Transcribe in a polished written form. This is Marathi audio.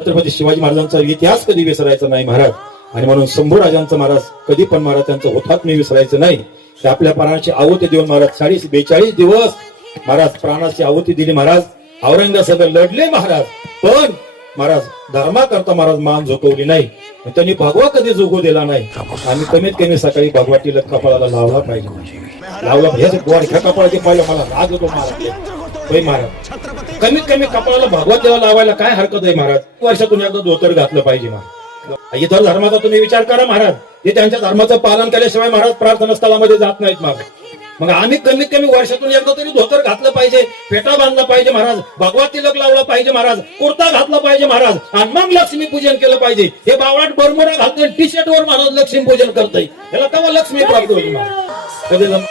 छत्रपती शिवाजी महाराजांचा इतिहास कधी विसरायचा नाही महाराज. आणि म्हणून शंभूराजांचं महाराज कधी पण महाराज त्यांचं हुतात्म्य विसरायचं नाही. ते आपल्या प्राणाची आहुती देऊन महाराज 42 दिवस महाराज प्राणाची आहुती दिली महाराज. औरंगजेब लढले महाराज, पण महाराज धर्माकरता महाराज मान झोकवली नाही. त्यांनी भगवा कधी झोकू दिला नाही. आणि कमीत कमी सकाळी भगवा टिलक कपाळाला लावला पाहिजे. लावला पाहिजे. ह्या कपाळाचे पाहिलं मला राग येतो महाराज. महाराज कमीत कमी कपाळाला भगवा देवा लावायला काय हरकत आहे महाराज. वर्षातून एकदा धोतर घातलं पाहिजे महाराज. इतर धर्माचा तुम्ही विचार करा महाराज. ते त्यांच्या धर्माचं पालन केल्याशिवाय महाराज प्रार्थना स्थळामध्ये जात नाहीत महाराज. मग आम्ही कमीत कमी वर्षातून एकदा तरी धोतर घातलं पाहिजे, फेटा बांधला पाहिजे महाराज, भगवा तिलक लावला पाहिजे महाराज, कुर्ता घातला पाहिजे महाराज, आणि मग लक्ष्मी पूजन केलं पाहिजे. हे बावळाट बरमुडा घालतोय, टी शर्ट वर महाराज लक्ष्मी पूजन करतोय, याला तेव्हा लक्ष्मी प्राप्त होईल महाराज.